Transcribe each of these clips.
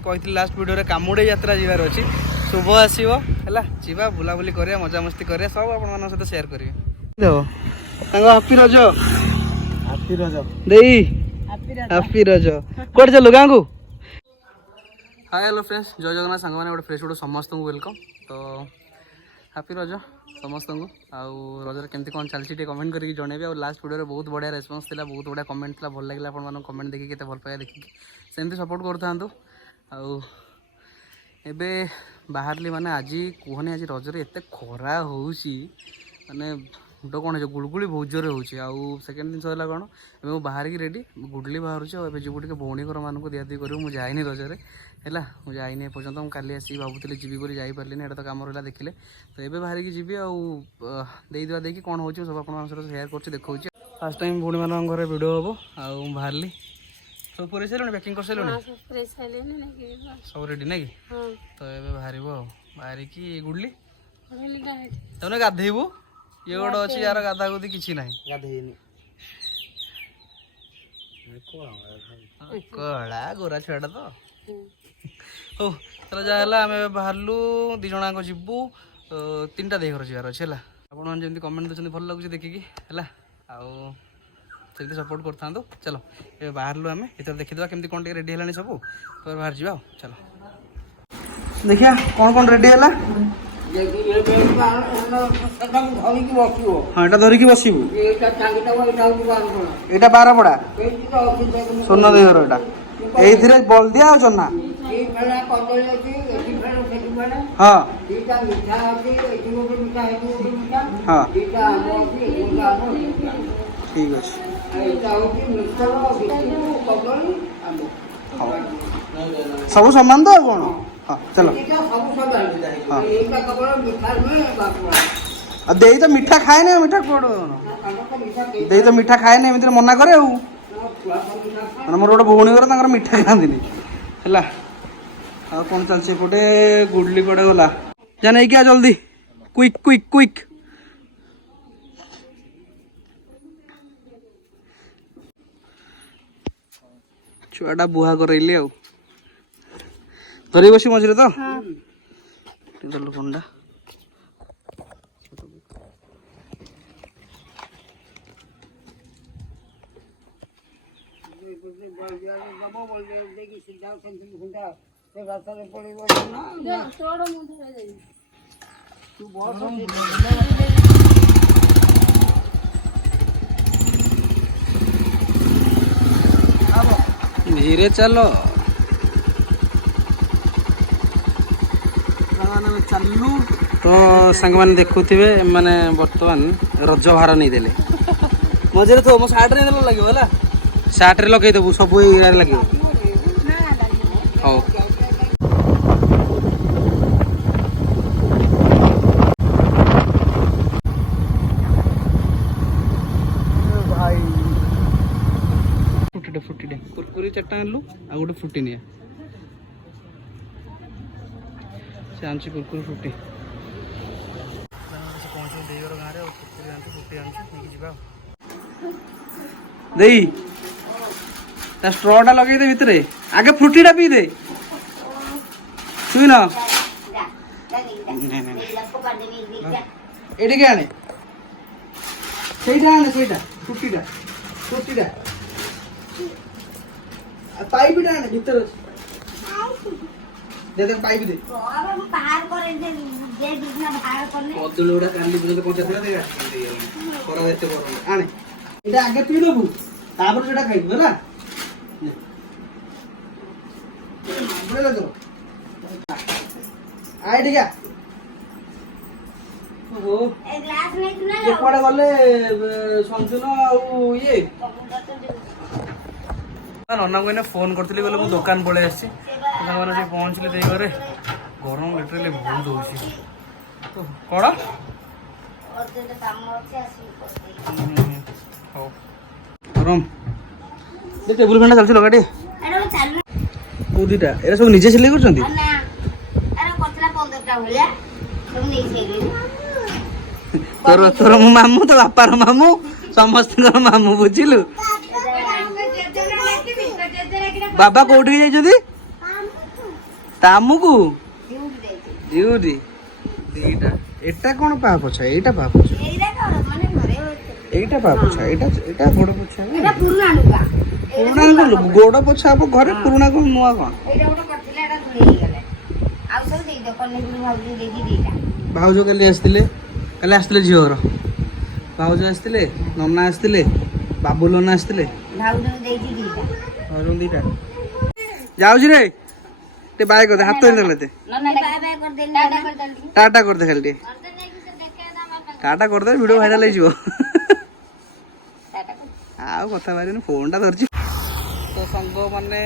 कही last video रे कामुड़े यात्रा जीवार अच्छी शुभ आसो है जा बुलाबुली करिया मजा मस्ती करिया सब आपण सहित शेयर करेंगे हापी रज देई हापी रज कौन चलु गाँव को। हाय हेलो फ्रेंड्स जय जगन्नाथ सांग मैंने गोटे फ्रेश वीडियो समस्त को वेलकम। तो हापी रज समस्त को आउ रजर केमती कौन चलती कमेंट करके जनइबी। और लास्ट वीडियो बहुत बढ़िया रेस्पॉन्स था, बहुत बढ़िया कमेंट था, भल लगे आप कमेंट देखिए केते भल पाया देखिए सेमती सपोर्ट करूँ। आउ एबे बाहरली माने आज कहनी आज रजरे एत खरा होउची माने गोटे कौन है गुड़गुड़ी बहुत जोर हो। सेकेंड जिन है कौन ए बाहर की रेडी गुडली बाहर जीव टे भौणी घर मानक दिया दी करूँ। मुझे जाइनी रजरे है मुझे जाइनी पर्यटन मुझे काली आसी भावुली जी बोली जापारे एटा तो कम रहा देखिले। तो ये बाहर की जी आईदुआ देखिए कौन हो सब आप सेयार कर देखा फास्ट टाइम भौणी मान घर भिड हम आउ बाहरली सब पूरे सारे पैकिंग कर सारे सब रेडी ना कि। तो ये बाहर बाहर की गुडली तमने गाधेबू ये गोटे अच्छी यार गाधा गुधी कि ना कड़ा गोरा छुआटा तो हो चलो जहाँ आम बाहरलु दी जन जीवु 3टा देह घर जीवार अच्छे है आपड़ी कमेंट देखते भल लगुच देखिकी है आउे सपोर्ट कर था। चलो ये बाहरलु आम इधर देखीदा केमती कौन रेडी है सब तो बाहर जा। चलो देखिया कौन कौन रेडी है हाँ धरिकी बसबू यहाँ 12 पड़ा सोना देहर यहाँ ये बलदिया और चना हाँ हाँ ठीक अच्छे सब सामान तो कौन हाँ चलो हाँ दे तो मीठा खाए ना मीठा कौन दे तो मीठा खाए ना एमती मना करे मोर गोटे भौणी घर मीठा खाती है कौन चलছে एपटे गुडली कड़े गला जा नहीं क्या जल्दी क्विक क्विक क्विक छुआटा बुहा करैली आ धरी बस मझे तो कंडा धीरे चलो चलू। तो सांग मैंने देखुवे माने बर्तमान रज भार नहीं देले मझे तो मो सार्ट रे लगे है सार्ट रे लगे देबू सब लगे हाँ भाई फ्रुटी कुरकुरी 4टा आनलु आ गोटे फ्रुटी निया से आनी कुरकुरी फ्रुटी पहुँच देवर गाँव में कुरकुरी आनी फ्रुटी आनी जा देई स्ट्रॉटा लगे दे भितर आगे फ्रुटीटा पी दे सुन एटी के आने से फ्रुटीटा पाइप आने भीतर दे दे पाइप दे कदली गुड़ा काली बुझे कंचा था देगा करा देते कर आने एटा आगे पी दबु तापर सेटा खाइबु होला बड़े लगो आइ डिगा ओ ए ग्लास नहीं ना ये पड़े गले संजुन आ ये नन्ना को फोन करती बोले मुझे दुकान पलि आसी पहुँचली दे घरे गरम लिटरली बहुत हो कौन गरम टेबुल फैन चलती लगाटे कौटा एरा सब निजे सिलाई कर तोर तोर मो मामू तो बापार मामू समस्त मामू बुझिलु बाबा कौटी जाइछथि ତାମୁକୁ ଡ୍ୟୁଟି ଦିଟା ଏଟା କ'ଣ ପାହା ପଛା ଏଇଟା ପାହା ପଛା ଏଇଟା ପାହା ପଛା ଏଇଟା ଏଇଟା ଗୋଡ଼ ପଛା ପୁରୁଣା ଗୋଡ଼ ପଛା ହବ ଘରେ ପୁରୁଣା କ'ଣ ନୂଆ କ'ଣ ଭାଉଜ କାଲି ଆସିଥିଲେ ଝିଅ ଘର ଭାଉଜ ଆସିଥିଲେ ନନା ଆସିଥିଲେ ବାବୁ ନନା ଆସିଥିଲେ ଦିଟା ଯାଉଛି ରେ ଟିକେ ବାଏ କରିଦେ ହାତ ହେଇଦେଲେ ଟାଟା କରିଦେ ଖାଲି ଟିକେ ଟାଟା କରିଦେ ଭିଡ଼ିଓ ଭାଇରାଲ ହେଇଯିବ ଆଉ କଥା ବାହାରିନି ଫୋନ୍ଟା ଧରିଛି ତ ସାଙ୍ଗମାନେ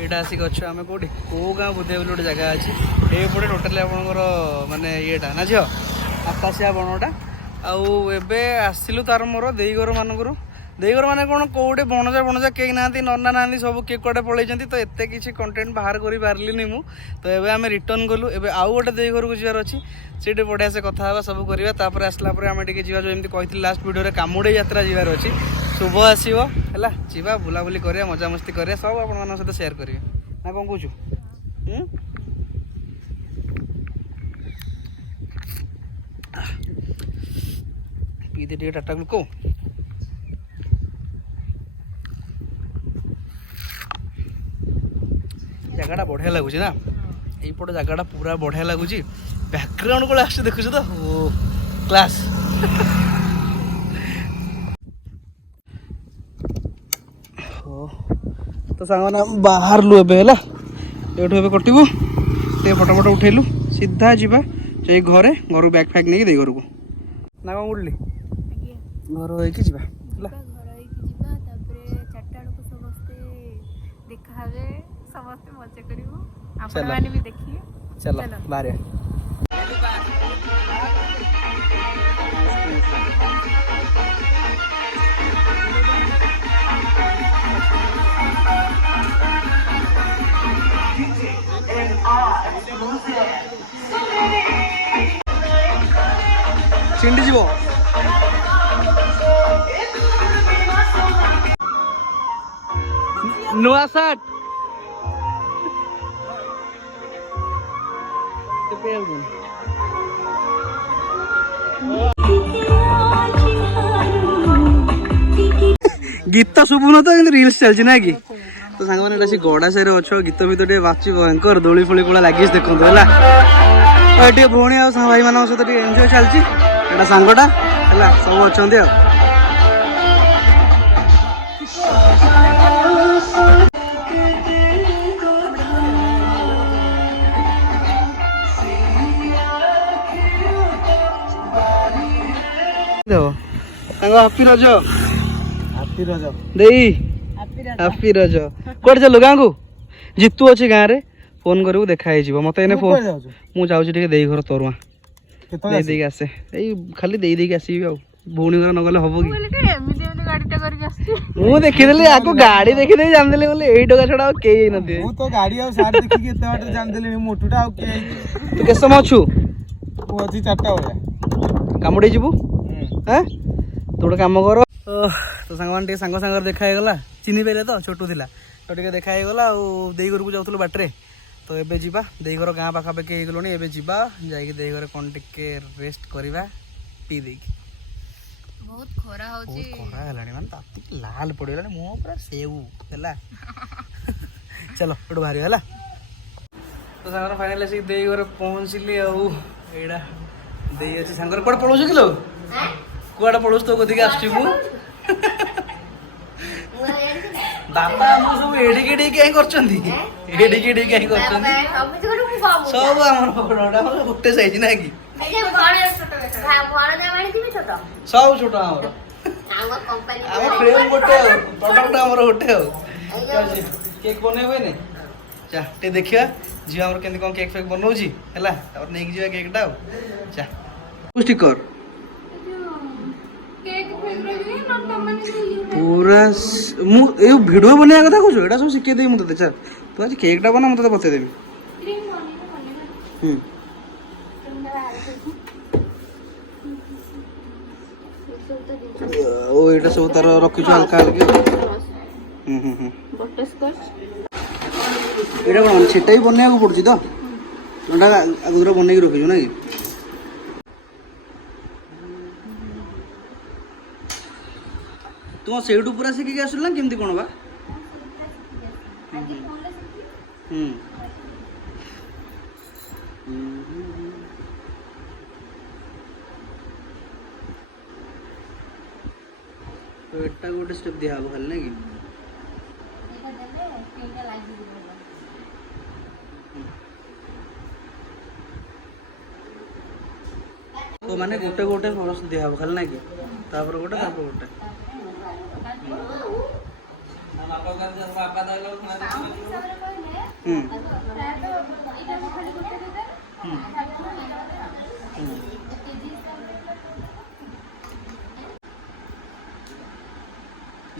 ଏଇଟା ଆସିକି ଅଛୁ ଆମେ କେଉଁଠି କେଉଁ ଗାଁ ବୁଧେ ବୋଲି ଗୋଟେ ଜାଗା ଅଛି ଏଇପଟେ ଟୋଟାଲି ଆପଣଙ୍କର ମାନେ ଇଏଟା ନା ଝିଅ ଆକାଶିଆ ବଣଟା ଆଉ ଏବେ ଆସିଲୁ ତାର ମୋର ଦେଇଘର ମାନଙ୍କରୁ ଦେଇଘର ମାନେ କ'ଣ କେଉଁଠି ବଣଜା କେହି ନାହାନ୍ତି ନନା ନାହାନ୍ତି ସବୁ କିଏ କୁଆଡ଼େ ପଳେଇଛନ୍ତି ତ ଏତେ କିଛି କଣ୍ଟେଣ୍ଟ ବାହାର କରିପାରିଲିନି ମୁଁ ତ ଏବେ ଆମେ ରିଟର୍ନ ଗଲୁ ଏବେ ଆଉ ଗୋଟେ ଦେଇ ଘରକୁ ଯିବାର ଅଛି ସେଇଠି ବଢ଼ିଆ ସେ କଥା ହେବା ସବୁ କରିବା ତାପରେ ଆସିଲା ପରେ ଆମେ ଟିକେ ଯିବା ଯେଉଁ ଏମିତି କହିଥିଲି ଲାଷ୍ଟ ଭିଡ଼ିଓରେ କାମୁଡ଼େଇ ଯାତ୍ରା ଯିବାର ଅଛି ଶୁଭ ଆସିବ ହେଲା ଯିବା ବୁଲାବୁଲି କରିବା ମଜାମସ୍ତି କରିବା ସବୁ ଆପଣମାନଙ୍କ ସହିତ ସେୟାର କରିବେ ନା କ'ଣ କହୁଛୁ ପିଇଦେ ଟିକେ ଟାଟା ଗ୍ଲୁକୋ ଜାଗାଟା ବଢ଼ିଆ ଲାଗୁଛି ନା এইপଟ ଜାଗାଟା ପୁରା ବଢ଼ିଆ ଲାଗୁଛି ବ୍ୟାକଗ୍ରାଉଣ୍ଡ କୋଳେ ଆସୁଛି ଦେଖୁଛୁ ତ ଓ କ୍ଲାସ୍ ତ ସାଙ୍ଗମାନେ ବାହାରିଲୁ ଏବେ ହେଲା ଏଇଠୁ ଏବେ କଟିବୁ ଟିକେ ଫଟୋ ଉଠେଇଲୁ ସିଧା ଯିବା ସେଇ ଘରୁ ବ୍ୟାଗ୍ ଫ୍ୟାଗ୍ ନେଇକି ଦେଇ ଘରକୁ ନା କ'ଣ ଉଠିଲି ଘର ହେଇକି ଯିବା ହେଲା ତାପରେ 4ଟା ବେଳକୁ ସମସ୍ତେ ଦେଖା ହେବେ ସମସ୍ତେ ମଜା କରିବୁ ଆପଣମାନେ ବି ଦେଖିବେ ଚାଲ ବାହାରିବା ଛିଣ୍ଡି ଯିବ ନୂଆ ସାର୍ଟ गीत शुभुन तो रिल्स चलती ना कि तो सांग मैंने गड़ा साइड अच्छ गीत भीतर टे बाची भयंकर दोली फोली कौन लगे देखो है भौणी आ भाई मान सहित एंजॉय चलती सांगटा है सब अच्छा हापी रज हापी रज कौन चलु गाँ को जितु अच्छी गाँव में फोन करू देखा मत फोन मुझे दे घर तरुआ दे आसे खाली दे आसबि भौणी घर नगले हम कि मुझे देखीदी आपको गाड़ी देखी जानदेली बोले यही टका छड़ा कई नथिबे तो गाड़ी आ सार देखि के एते जानदेली मोटुटा आ के तू के समय अछु ओजी 4टा बजे कामुडे जीवु हैं तू गोटे काम कर तो सांग सांग देखा चिन्ह पारे तो छोटू थिला तो टे देखा दे घर को जाऊँ बाटे तो एबे जीवा दे घर गाँ पाखापाखि हो गलुनी एबे जीवा जाइए दे घर कौन टिके रेस्ट करवा पी देकी बहुत खरा होची खरा हलानी माने ताती लाल पड़गला मुंह पूरा सेव हैला चलो एडो बाहरी हैला तो सांगर फाइनल से दे घर पहुंचली आ एडा दे अछि सांगर कोड पळोछ किलो हैं कोड पळोछ तो कदी आछिबू बापा हम सब एडी केडी काय करछंती एडी केडी काय करछंती सब हमर पकड़ोडा हम गुट्टे साइज ना की सब छोट हमर कंपनी हमर फ्रेम गोटे प्रोडक्ट हमर गोटे केक बनेबे ने जा ते देखिया जी हमर केंदी कोन केक फेक बनौजी हैला और नेक जीवा केकटा जा स्टिकर पूरा मु ए वीडियो बनाया कथा कहू एटा सब सिखे देई मते चल तू आज केकटा बना मते बते देबी ओ एटा सब तार रखिछु हल्का हल्का बटरस्कॉच ଏଇଟା କ'ଣ ସେଟା ବି ବନେଇବାକୁ ପଡ଼ୁଛି ତ ଏଇଟା ଆଗରୁ ବନେଇକି ରଖିଛୁ ନା କି ତୁମ ସେଇଠୁ ପୁରା ଶିଖିକି ଆସିଲୁ ନା କେମିତି କ'ଣ ବା ତ ଏଟା ଗୋଟେ ଷ୍ଟେପ୍ ଦିଆହବ ଖାଲି ନା କି तो माने गोटे गोटे फरस दिया खाली ना कि तापर गोटे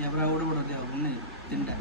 या पर गोटे बड़ दिया नहीं तीन टा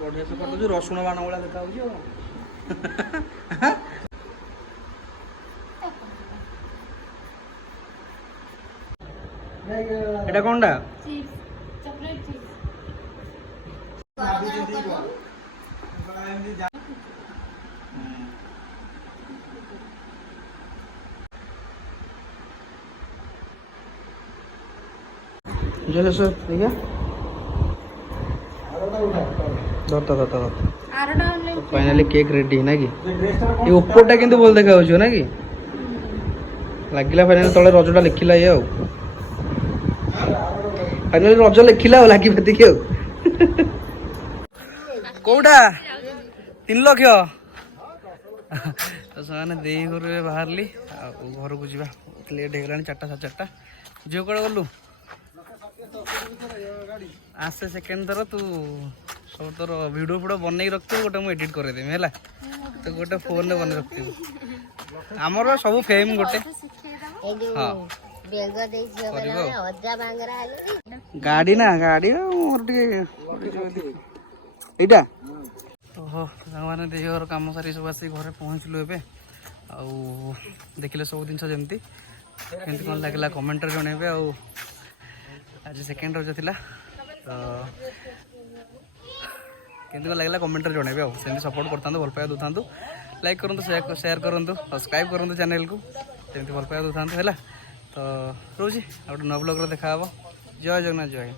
बढ़िया से कर दो रसुण बाण वाला देखा एटा कोनटा चलो सर ठीक है धरता फाइनली केक रेडी है ना कि ये ऊपरटा किंतु बोल देखा हो ना कि लगिला फाइनली तले रजटा लिखिला ये फाइनली रज लिखिला लगी फेतिक कोटा 3 लाख तो से दे घर बाहर घर को जा लेट हो गला 4टा 4:30 झील कड़े गलु आसे सेकेंड थर तू सब तोर वीडियो फीडियो बनई रखी गोटे मुझे एडिट करदेमी है तो गोटे फोन में बन रखी आमर सब फेम गोटे हाँ गाड़ी ना गाड़ी मोर टा ओहो मैंने देहर कम सारी सब आस घर पहुँचलु ए देखिले सब जिन जमी केमती कौन लगे कमेंट जनइबे आज सेकेंड रज थी तो केमती लगे कमेंट जनइबे सेमती सपोर्ट करता भल पाया दूँ लाइक करूँ शेयर करूँ सब्सक्राइब करूँ चैनल को सेमती भल पाया दूँ है तो रोज गोटे नव ब्लॉग देखा जय जगन्नाथ जय।